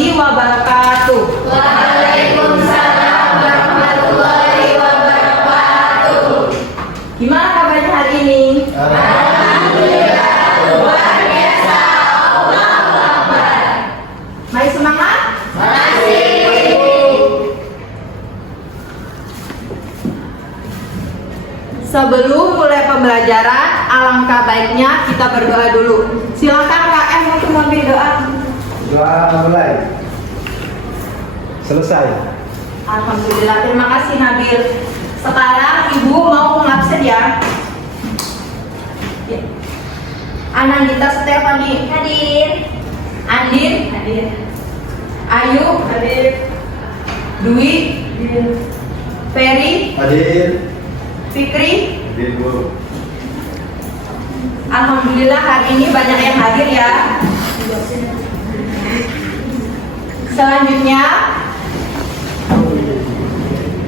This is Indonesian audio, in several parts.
warahmatullahi wabarakatuh. Waalaikumsalam warahmatullahi wabarakatuh. Gimana kabarnya hari ini? Alhamdulillah, luar biasa. Allahu Akbar. Masih semangat? Masih. Sebelum mulai pembelajaran, alangkah baiknya kita berdoa dulu. Silakan Kak M untuk memberi doa. Doa mulai. Selesai. Alhamdulillah, terima kasih Nabil. Sekarang Ibu mau mengabsen ya. Anandita Stefani hadir. Andin hadir. Ayu hadir. Dwi hadir. Ferry Hadir. Fikri. Hadir Bu. Alhamdulillah hari ini banyak yang hadir ya. Selanjutnya,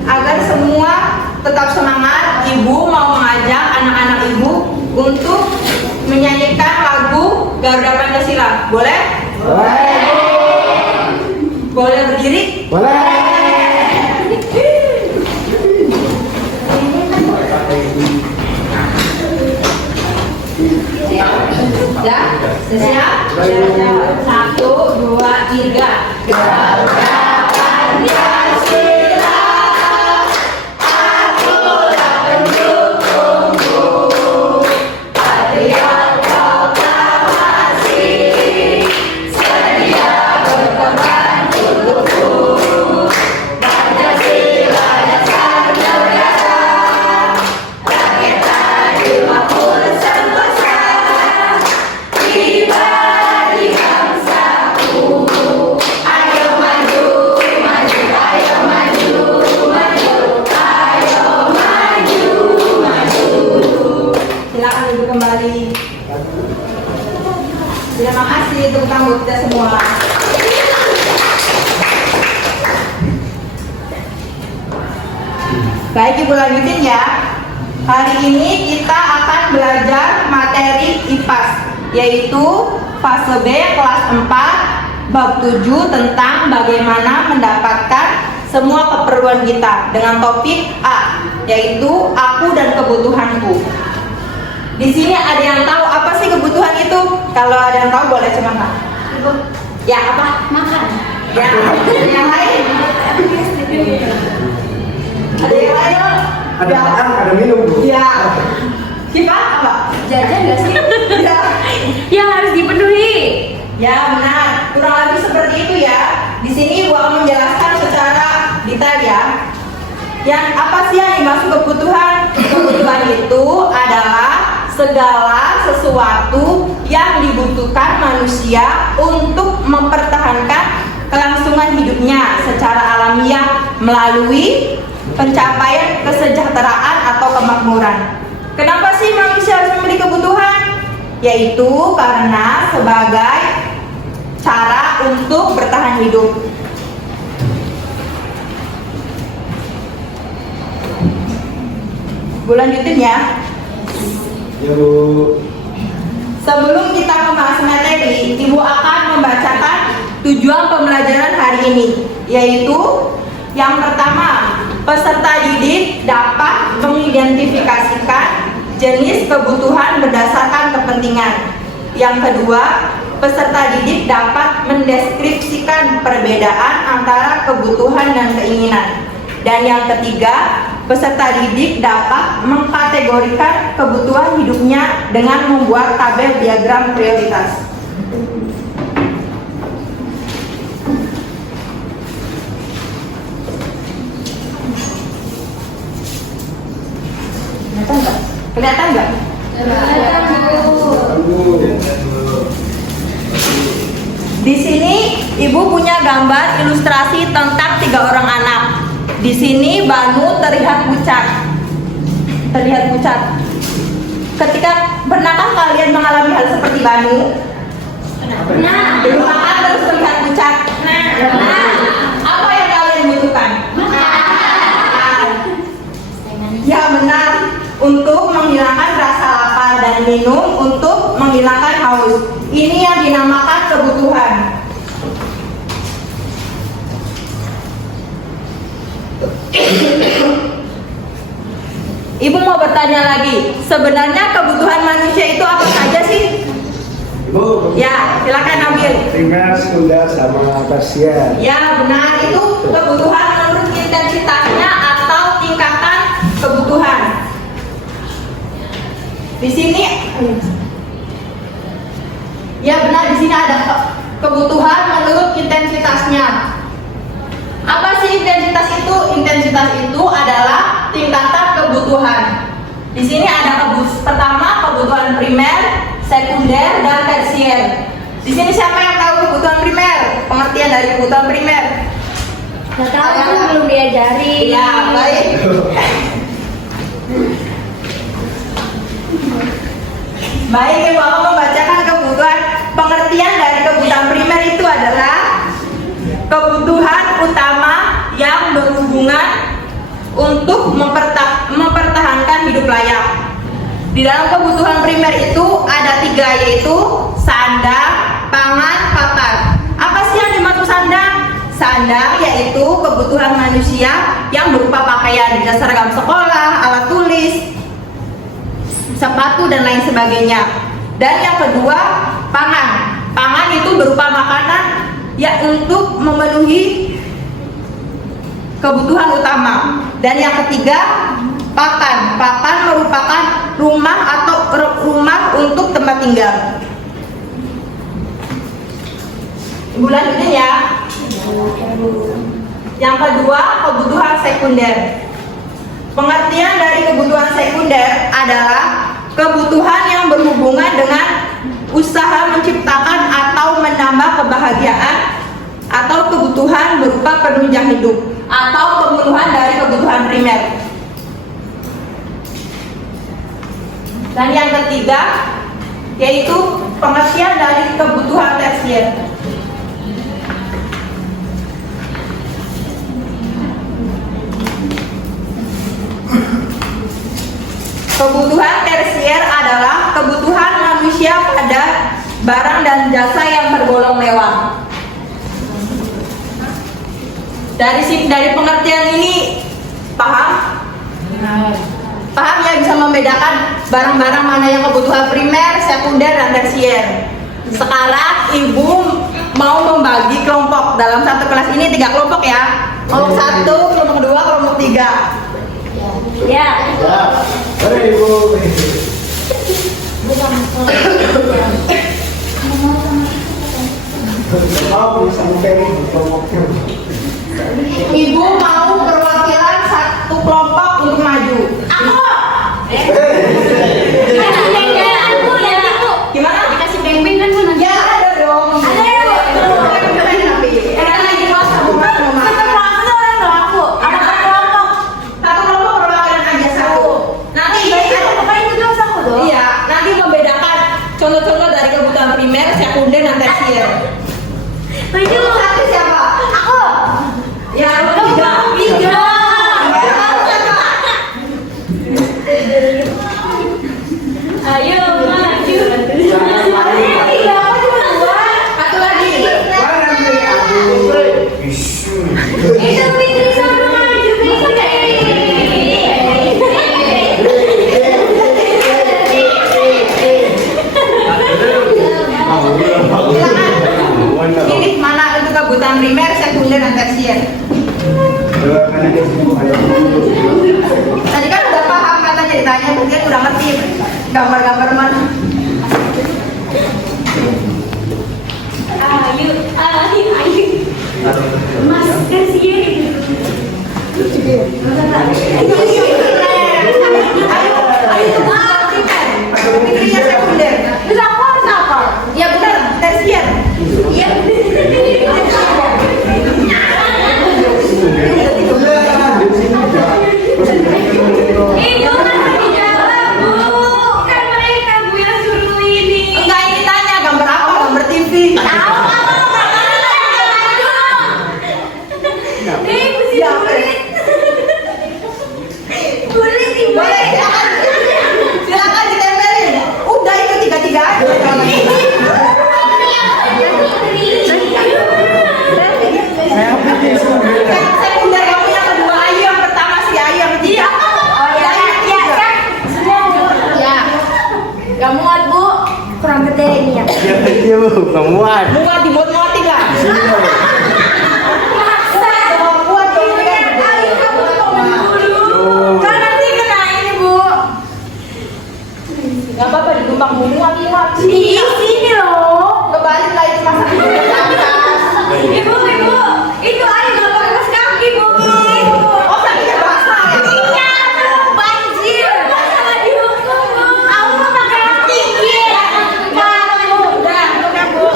agar semua tetap semangat, Ibu mau mengajak anak-anak Ibu untuk menyanyikan lagu Garuda Pancasila. Boleh? Boleh. Boleh berdiri? Boleh. Ya, siap? 1, 2, 3. Garuda Pancasila, akulah pendukungmu. Patriot proklamasi, sedia berkorban untukmu. Pancasila dasar negara, rakyat adil makmur sentosa. Tiba di bangsaku, ayo maju, maju, ayo maju, maju, ayo maju, maju. Silakan duduk kembali. Terima kasih untuk tamu kita semua. Baik, Ibu lanjutin ya. Hari ini kita akan belajar materi IPAS, yaitu fase B kelas 4 bab 7 tentang bagaimana mendapatkan semua keperluan kita dengan topik A, yaitu aku dan kebutuhanku. Di sini ada yang tahu apa sih kebutuhan itu? Kalau ada yang tahu boleh semangat. Ibu, Ya, apa? makan. Ya, yang lain? Ada yang lain? Ada makan, ada minum Bu. Ya. Kita apa? Jajan nggak sih? Ya. Yang harus dipenuhi. Ya, benar. Kurang lebih seperti itu ya. Di sini Ibu akan menjelaskan secara detail ya. Yang apa sih yang dimaksud kebutuhan? Kebutuhan itu adalah segala sesuatu yang dibutuhkan manusia untuk mempertahankan kelangsungan hidupnya secara alamiah melalui pencapaian kesejahteraan atau kemakmuran. Kenapa sih manusia harus memiliki kebutuhan? Yaitu karena sebagai cara untuk bertahan hidup. Bu lanjutin ya. Ya Bu. Sebelum kita membahas materi, Ibu akan membacakan tujuan pembelajaran hari ini, yaitu yang pertama, peserta didik dapat mengidentifikasikan jenis kebutuhan berdasarkan kepentingan. Yang kedua, peserta didik dapat mendeskripsikan perbedaan antara kebutuhan dan keinginan. Dan yang ketiga, peserta didik dapat mengkategorikan kebutuhan hidupnya dengan membuat tabel diagram prioritas. Kelihatan nggak? Di sini Ibu punya gambar ilustrasi tentang 3 orang anak. Di sini Banu terlihat pucat. Pernahkah kalian mengalami hal seperti Banu? Nah, Belum makan terus terlihat pucat. Apa yang kalian butuhkan? Ya benar, untuk menghilangkan rasa lapar dan minum untuk menghilangkan haus. Ini yang dinamakan kebutuhan. bertanya lagi, sebenarnya kebutuhan manusia itu apa saja sih? Ibu. Ya, silakan Nabil. Primer, sekunder, sama tersier. Ya, benar, itu kebutuhan menurut intensitasnya atau tingkatan kebutuhan. Di sini, ya benar, di sini ada kebutuhan menurut intensitasnya. Apa sih intensitas itu? Intensitas itu adalah tingkatan kebutuhan. Di sini ada pertama kebutuhan primer, sekunder, dan tersier. Di sini siapa yang tahu kebutuhan primer? Pengertian dari kebutuhan primer? Nggak tahu, aku belum diajari. Iya, baik. Baik, Ibu akan membacakan kebutuhan. Pengertian dari kebutuhan primer itu adalah kebutuhan utama yang berhubungan untuk mempertahankan hidup layak. Di dalam kebutuhan primer itu ada 3, yaitu sandang, pangan, pakan. Apa sih yang dimaksud sandang? Sandang yaitu kebutuhan manusia yang berupa pakaian, seragam sekolah, alat tulis, sepatu, dan lain sebagainya. Dan yang kedua, pangan. Pangan itu berupa makanan ya untuk memenuhi kebutuhan utama. Dan yang ketiga, pakan. Pakan merupakan rumah atau rumah untuk tempat tinggal. Ibu lanjutin ya. Yang kedua, kebutuhan sekunder. Pengertian dari kebutuhan sekunder adalah kebutuhan yang berhubungan dengan usaha menciptakan atau menambah kebahagiaan atau kebutuhan berupa penunjang hidup atau pemenuhan dari kebutuhan primer. Dan yang ketiga yaitu pengertian dari kebutuhan tersier. Kebutuhan tersier adalah kebutuhan manusia pada barang dan jasa yang tergolong mewah. Dari pengertian ini paham? Paham ya, bisa membedakan barang-barang mana yang kebutuhan primer, sekunder, dan tersier. Sekarang Ibu mau membagi kelompok dalam satu kelas ini 3 kelompok ya. Kelompok 1, kelompok 2, kelompok 3. Ya. Ya. Mari Ibu. Mau sampai kelompoknya. Ibu mau perwakilan satu kelompok untuk maju. Aku. Dikasih beng-beng aku ya, Bu. Gimana? Dikasih beng-beng kan, Bu? Ya ada dong. Ada ya, Bu? Karena di kelas aku mau Satu maju. kelompok tuh orang loh aku. Ada berapa kelompok? Satu kelompok perwakilan aja satu. Nanti Pokoknya itu doang aku dong. iya, nanti membedakan contoh-contoh dari kebutuhan primer, sekunder, dan tersier. Maju. Satu siapa? Aku. Ya, tiga. Tiga. Ayo maju. Tiga apa cuma 2? Satu lagi. Itu Fitri sama maju Fitri. Pilih mana untuk kebutuhan primer, sekunder, dan tersier. Tadi kan udah paham katanya ditanya, mungkin udah ngerti gambar-gambar mana. Ayo. Mas tersier. Fitrinya sekunder. Terus aku harus apa? Ya benar, tersier. Iya. Itu kan dijawab, Bu. Kan mereka ya bu, kemuat. Muat dimuat-muatin lah. Di sini bu. Maksa. Kuat dong ya. Ayo kamu komen dulu. Kan nanti kena ini bu. Gak apa-apa ditumpang bu, muat-muat. Di sini loh. Kebalik lagi masak di atas. Ibu, itu air nggak pakai kaos kaki, Bu. Oh sakitnya basah ya? Iya, tuh, banjir. Masa nggak dihukum, Bu? Aku mau pakai kaki. Iya. Kamu. Udah bu.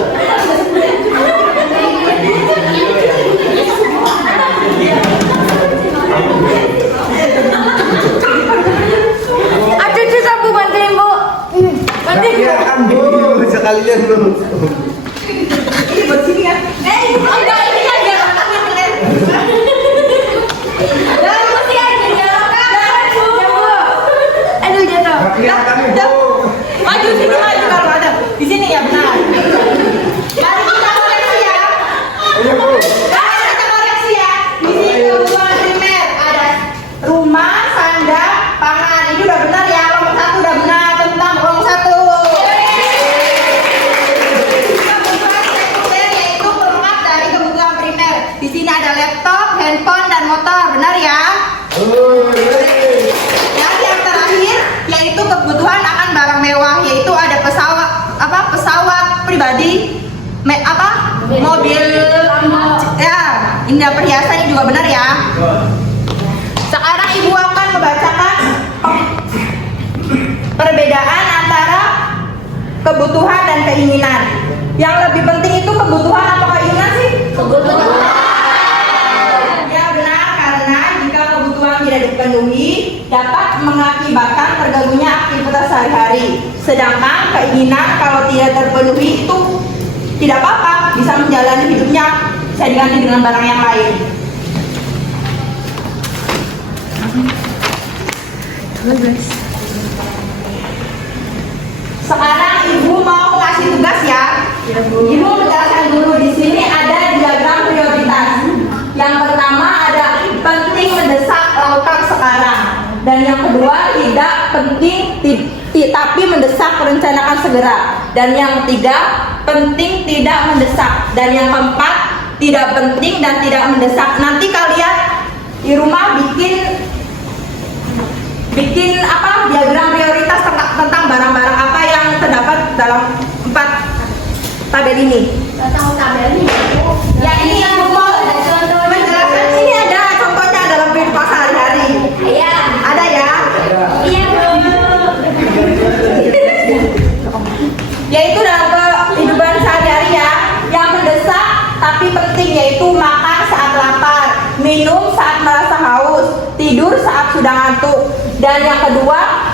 Aduh, susah, Bu, bantuin, Bu. Bantuin. Ya kan bu, sekalian bu. Ini buat sini kan? Enggak, ini kan jalan. Jangan mesti aja jalan, Kak. Bu. Aduh, jatuh. Kelihatan bu. Maju sini maju kalau ada. Di sini ya benar. Mari kita koreksi ya. Iya bu. Mari kita koreksi ya. Di sini kebutuhan primer ada rumah, sandang, pangan. Ini udah benar ya. Kelompok satu udah benar tentang kelompok satu. Kebutuhan sekunder yaitu pelengkap dari kebutuhan primer. Di sini ada laptop, handphone, dan motor. Benar ya? Oh, iya. Dan yang terakhir yaitu kebutuhan akan barang mewah, yaitu ada pesawat pribadi, mobil, ya, indah perhiasan. Ini juga benar ya. Sekarang ibu akan membacakan perbedaan antara kebutuhan dan keinginan. Yang lebih penting itu kebutuhan atau keinginan sih? Kebutuhan. Ya benar, karena jika kebutuhan tidak dipenuhi dapat mengakibatkan terganggunya aktivitas sehari-hari. Sedangkan keinginan kalau tidak terpenuhi itu tidak apa-apa, bisa menjalani hidupnya, bisa diganti dengan barang yang lain. Sekarang ibu mau ngasih tugas ya. Ibu menjelaskan dulu. Di sini ada diagram prioritas. Yang pertama ada penting mendesak lakukan sekarang, dan yang kedua tidak penting tapi mendesak rencanakan segera, dan yang ketiga penting tidak mendesak, dan yang keempat tidak penting dan tidak mendesak. Nanti kalian di rumah bikin diagram prioritas tentang barang-barang apa yang terdapat dalam 4 tabel ini. Nggak tahu tabelnya. Ya ini yang mau menjelaskan, ini ada contohnya dalam kehidupan sehari-hari. Iya. Ada ya? Iya, Bu. Yaitu dalam kehidupan sehari-hari ya. Yang mendesak tapi penting yaitu makan saat lapar, minum saat merasa haus, tidur saat sudah ngantuk. Dan yang kedua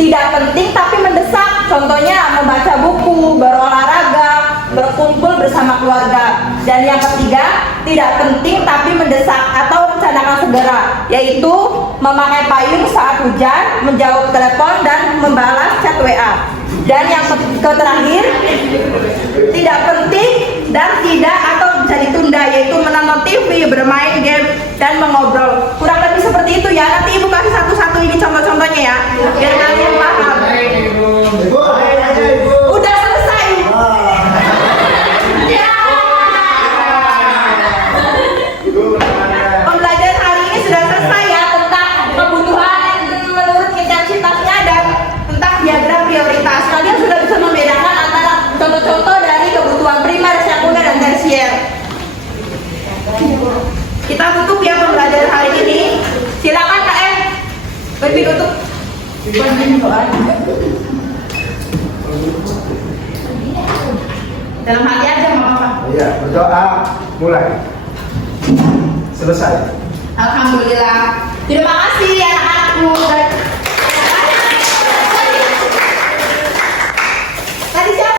tidak penting tapi mendesak, contohnya membaca buku, berolahraga, berkumpul bersama keluarga. Dan yang ketiga tidak penting tapi mendesak atau rencanakan segera, yaitu memakai payung saat hujan, menjawab telepon, dan membalas chat WA. Dan yang terakhir tidak penting dan tidak atau bisa ditunda, yaitu menonton TV, bermain game, dan mengobrol. Kurang lebih seperti itu ya. Nanti ibu kasih satu-satu ini contoh-contohnya ya, biar kalian paham. Ibu, aja ibu. Udah selesai. Ya. Pembelajaran hari ini sudah selesai ya, tentang kebutuhan menurut intensitasnya dan tentang diagram prioritas. Kalian sudah bisa membedakan antara contoh-contoh dari kebutuhan primer, sekunder, dan tersier. Kita tutup ya pembelajaran hari ini. Silakan KM Baby tutup. Dalam hati aja nggak apa-apa. Iya, berdoa mulai. Selesai. Alhamdulillah. Terima kasih anak-anakku.